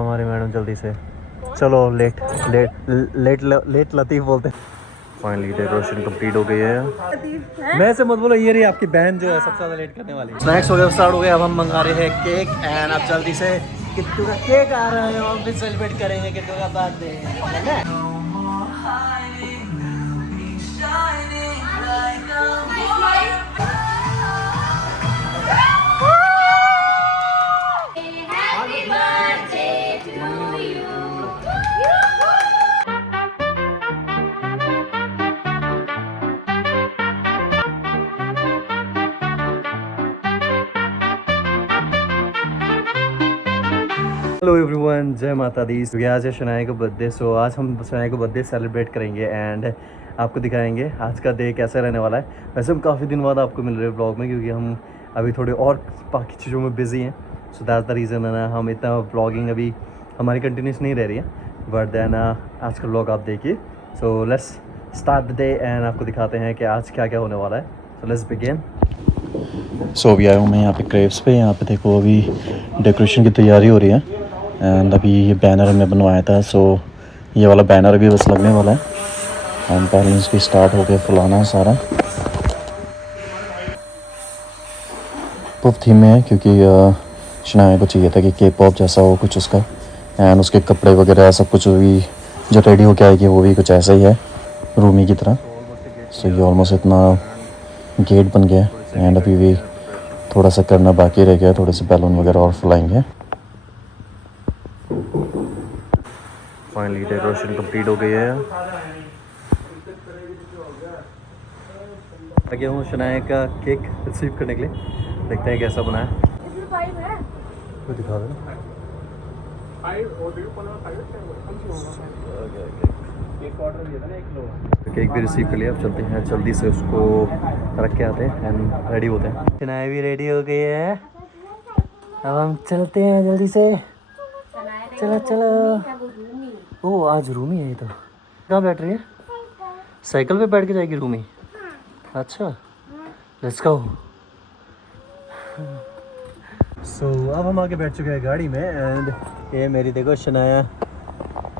देखो हमारी मैडम जल्दी से। चलो लेट लेट लेट लेट लतीफ़ बोलते हैं। फाइनली डेकोरेशन कंप्लीट हो गई है। मैं से मत बोलो, ये रही आपकी बहन जो है सबसे ज़्यादा लेट करने वाली। स्नैक्स वगैरह स्टार्ट हो गए। अब हम मंगा रहे हैं केक एंड अब जल्दी से किट्टू का केक आ रहा है और भी सेलिब्रेट करेंगे किट्टू का बर्थडे। हेलो एवरीवन, जय माता दी। तो आज है शनाया का बर्थडे। सो आज हम शनाया का बर्थडे सेलिब्रेट करेंगे एंड आपको दिखाएंगे आज का डे कैसा रहने वाला है। वैसे हम काफ़ी दिन बाद आपको मिल रहे हैं व्लॉग में, क्योंकि हम अभी थोड़े और बाकी चीज़ों में बिजी हैं। सो दैट्स द रीज़न है ना, हम इतना व्लॉगिंग अभी हमारी कंटिन्यूस नहीं रह रही है। बट देन आज का व्लॉग आप देखिए। So let's start the day and आपको दिखाते हैं कि आज क्या क्या होने वाला है। So let's begin. सो अभी आया हूँ मैं यहाँ पे क्रेप्स पे। यहाँ पे देखो अभी डेकोरेशन की तैयारी हो रही है एंड अभी ये बैनर हमने बनवाया था। सो ये वाला बैनर अभी बस लगने वाला है एंड बैलेंस भी स्टार्ट हो गया फुलाना सारा। पॉप थीम में है क्योंकि शनाया को चाहिए था कि के पॉप जैसा हो कुछ उसका, एंड उसके कपड़े वगैरह सब कुछ भी जो रेडी होके आएगी वो भी कुछ ऐसा ही है रूमी की तरह। सो ये ऑलमोस्ट इतना गेट बन गया एंड अभी भी थोड़ा सा करना बाकी रह गया, थोड़े से बैलून वगैरह और फुलाएंगे। फाइनली डेकोरेशन कंप्लीट हो गई है। आ गया हूँ शनाया का केक रिसीव करने के लिए। देखते हैं कैसा बना है। तो दिखा दो। तो केक भी रिसीव कर लिया। अब चलते हैं जल्दी से उसको रख के आते हैं एंड रेडी होते हैं। शनाया भी रेडी हो गई है। अब हम चलते हैं जल्दी से। चलो चलो। ओ आज रूमी है ये तो। कहाँ बैठ रही है? साइकिल पे बैठ के जाएगी रूमी? अच्छा लेट्स गो। सो अब हम आके बैठ चुके हैं गाड़ी में एंड ये मेरी देखो शनाया।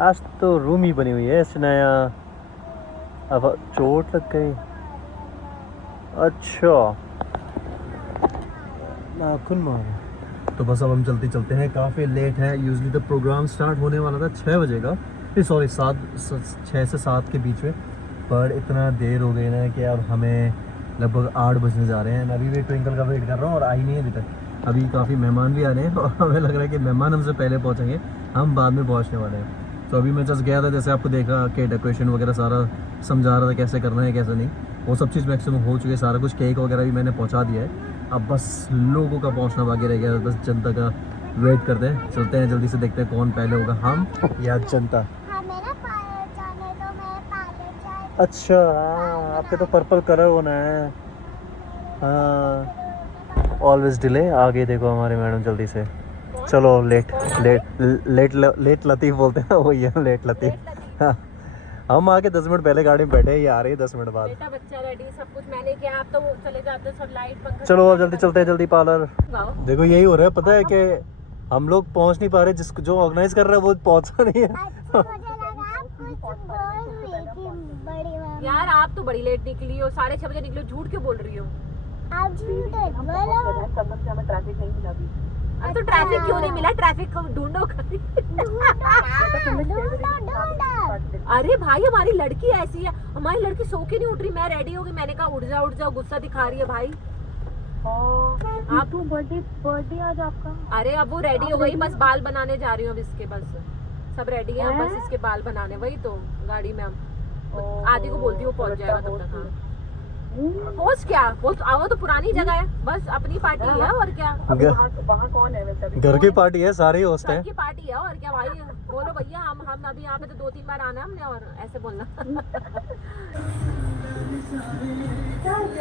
आज तो रूमी बनी हुई है शनाया। अब चोट लग गई। अच्छा नाखून मार। तो बस अब हम चलते चलते हैं, काफ़ी लेट है। यूजली तो प्रोग्राम स्टार्ट होने वाला था 6 बजे का, सॉरी 6 से 7 के बीच में, पर इतना देर हो गई ना कि अब हमें लगभग 8 बजने जा रहे हैं। अभी भी ट्विंकल का वेट कर रहा हूँ और आई नहीं है अभी तक। अभी काफ़ी मेहमान भी आ रहे हैं और हमें लग रहा है कि मेहमान हमसे पहले पहुँचेंगे, हम बाद में पहुँचने वाले हैं। तो अभी मैं जस्ट गया था, जैसे आपको देखा कि डेकोरेशन वगैरह सारा समझा रहा था कैसे करना है कैसे नहीं, वो सब चीज़ मैक्सिमम हो चुकी है। सारा कुछ केक वगैरह भी मैंने पहुँचा दिया है। अब बस लोगों का पहुंचना बाकी रह गया, बस जनता का वेट करते हैं। चलते हैं जल्दी से, देखते हैं कौन पहले होगा, हम या जनता। अच्छा आपके तो पर्पल कलर होना है। हाँ ऑलवेज डिले। आगे देखो हमारी मैडम जल्दी से। चलो लेट लेट लेट लेट लतीफ़ बोलते हैं, वही है लेट लतीफ़। हाँ हम आके 10 मिनट पहले गाड़ी में बैठे, ये आ रही है 10 मिनट बाद। बेटा बच्चा रेडी, सब कुछ मैंने किया, आप तो चले जाते सब लाइट पंखा। चलो अब जल्दी चलते हैं, जल्दी पार्लर। देखो यही हो रहा है, पता है कि हम लोग पहुंच नहीं पा रहे, जिसको जो ऑर्गेनाइज कर रहा है वो पहुंचा नहीं है। यार आप तो बड़ी लेट निकली हो, 6:30 बजे निकली हो, झूठ क्यों बोल रही हो? ट्रैफिक नहीं मिला अभी। तो ट्रैफिक क्यों नहीं मिला? ट्रैफिक को ढूंढो। अरे भाई हमारी लड़की ऐसी है, हमारी लड़की सो के नहीं उठ रही। मैं रेडी हो गई, मैंने कहा उठ जाओ, गुस्सा दिखा रही है भाई। आप तो बर्थडे आज आपका। अरे अब वो रेडी हो गई, बस बाल बनाने जा रही हूँ अब इसके, बस सब रेडी है, बस इसके बाल बनाने। वही तो गाड़ी में हम आदि को बोलती हूँ पहुँच जाएगा तब तक। होस्ट क्या, वो तो पुरानी जगह है, बस अपनी पार्टी है और क्या। वहाँ कौन है वैसे? घर की पार्टी है, सारे होस्ट हैं। घर की पार्टी है और क्या भाई। बोलो भैया हम अभी यहाँ पे तो 2-3 बार आना हमने, और ऐसे बोलना।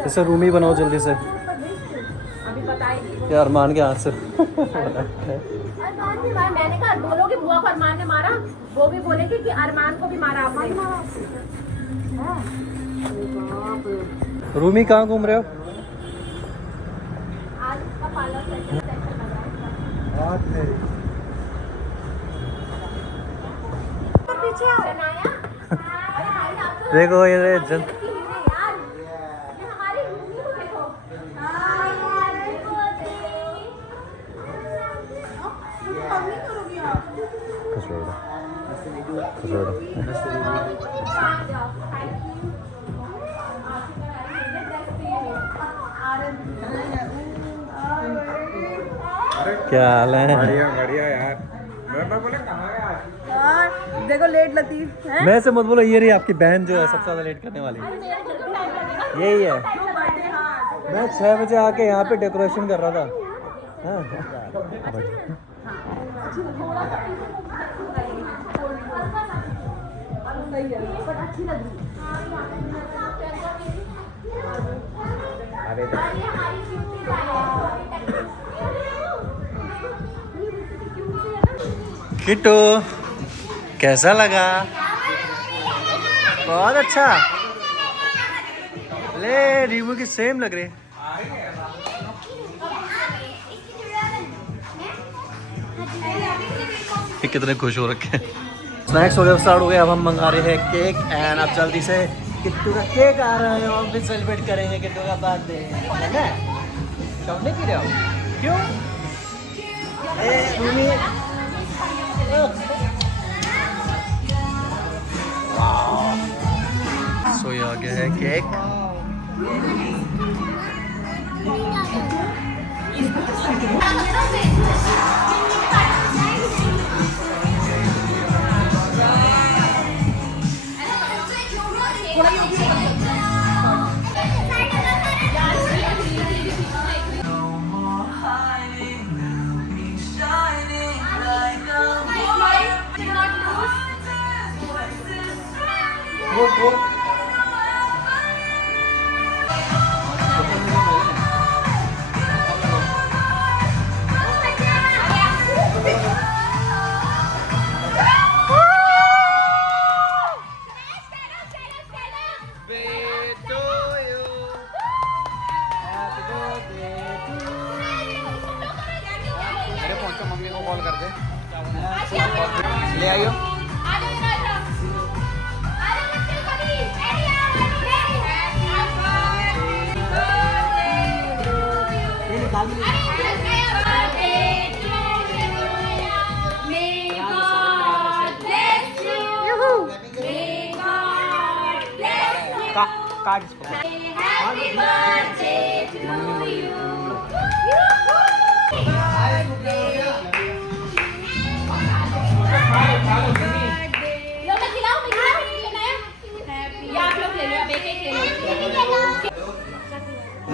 इसे रूमी बनाओ जल्दी से। अभी बताएगी यार मान के हाथ से। अरमान भी मारा, मैंने कहा बोलोगे बुआ को अरमान ने मारा, वो भी बोलेगी कि अरमान को भी मारा आपने। रूमी कहाँ घूम रहे हो? आज का पार्लर सेक्शन लग रहा है। पीछे आओ। शनाया, अरे भाई आप तो देखो ये जन यार, ये हमारी रूमी को देखो। खुश रहो खुश रहो। क्या हाल है? बढ़िया बढ़िया यार। मैं बोले कहाँ है आज? यार देखो लेट लतीफ है। मैं से मत बोलो, ये रही आपकी बहन जो है सबसे ज्यादा लेट करने वाली। यही है। मैं 6 बजे आके यहाँ पे डेकोरेशन कर रहा था। हाँ। अरे किट्टू कैसा लगा? बहुत अच्छा। ले रीमू की सेम लग रही। कितने खुश हो रखे हैं। स्नैक्स वगैरह स्टार्ट हो गए। अब हम मंगा रहे हैं केक एंड अब जल्दी से किट्टू का केक आ रहा है और फिर सेलिब्रेट करेंगे किट्टू का बर्थडे है ना? कब नहीं पी रहे हो? क्यों? ए रूमी सो ये आ गया है केक। मेरे फोन से मम्मी को कॉल कर दे। ले आइयो। काट इसको।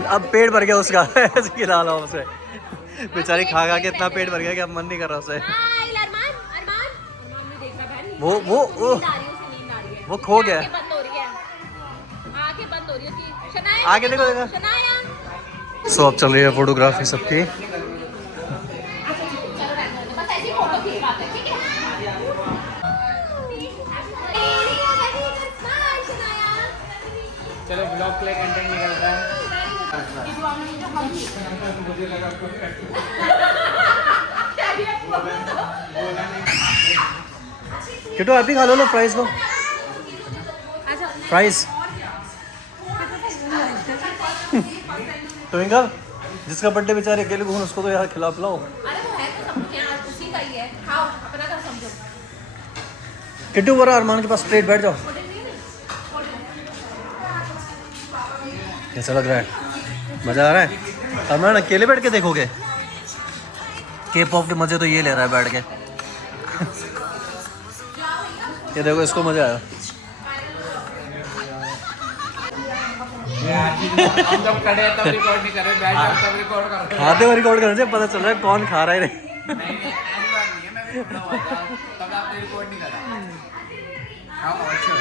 अब पेट भर गया उसका ऐसे खिला लो उसे। बेचारी खा खा के इतना पेट भर गया कि अब मन नहीं कर रहा उसे। वो खो गया। आगे देखो देखो। सो अब चल रही है फोटोग्राफी सबकी। चलो ब्लॉग के लिए कंटेंट निकल रहा है। किटू आप ही खा लो ना फ्राइज लो। फ्राइज ट्विंकल जिसका बर्थडे बेचारे अकेले घूम उसको तो यार खिला पिलाओ। किट्टू बोरा अरमान के पास प्लेट बैठ जाओ। कैसा लग रहा है? मजा आ रहा है? अरमान अकेले बैठ के देखोगे? के पॉप के मजे तो ये ले रहा है बैठ के। ये देखो इसको मजा आया। हम जब खड़े हैं तब रिकॉर्ड नहीं कर रहे, बैठ जाओ तब रिकॉर्ड कर रहे हैं। खाते हुए रिकॉर्ड करने से पता चल रहा है कौन खा रहा है। नहीं ऐसी बात नहीं है, मैं भी खड़ा हुआ था तब आपने रिकॉर्ड नहीं करा। हाँ अच्छा हो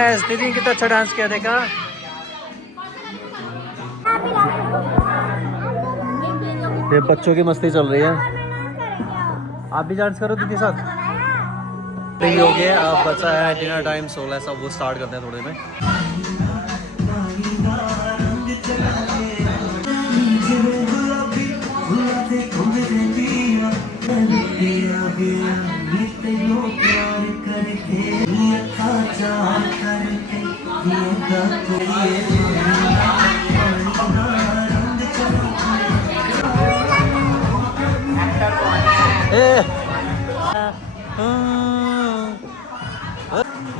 यस दीदी ने कितना अच्छा डांस किया देखा। ये बच्चों की मस्ती चल रही है। आप भी डांस करो दीदी साथ। फ्री हो गए, अब बचा है डिनर टाइम, 16 सब वो स्टार्ट करते हैं थोड़े में।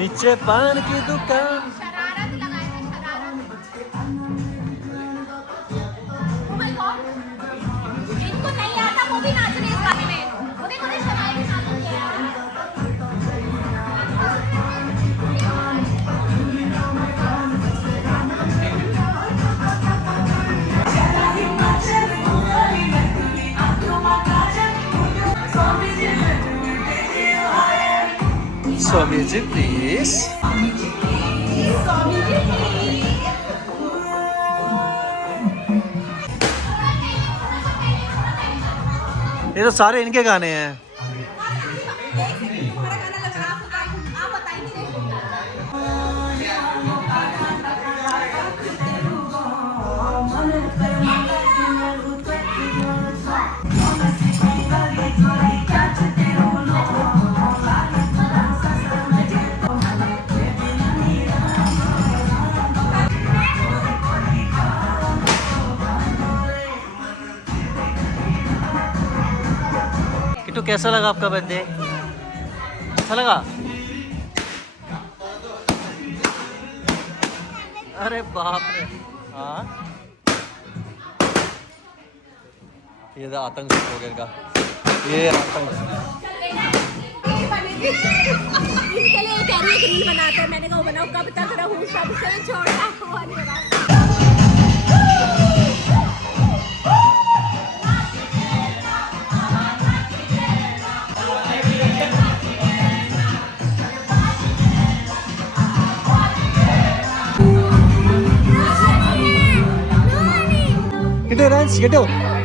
नीचे पान की दुकान। जिनको नहीं आता वो भी नाच रहे इस गाने में। वो देखो ना शरारे नाच रहे हैं। So music please. ये तो सारे इनके गाने हैं। किट्टू कैसा लगा आपका बर्थडे? अच्छा लगा? अरे बाप रे। हाँ ये तो आतंक हो गया इनका, ये आतंक। इसके लिए कह रही है रील बनाते हैं। मैंने कहा बनाओ, कब तक रहूं सबसे छोटा होने वाला। Get it, Rance, get it.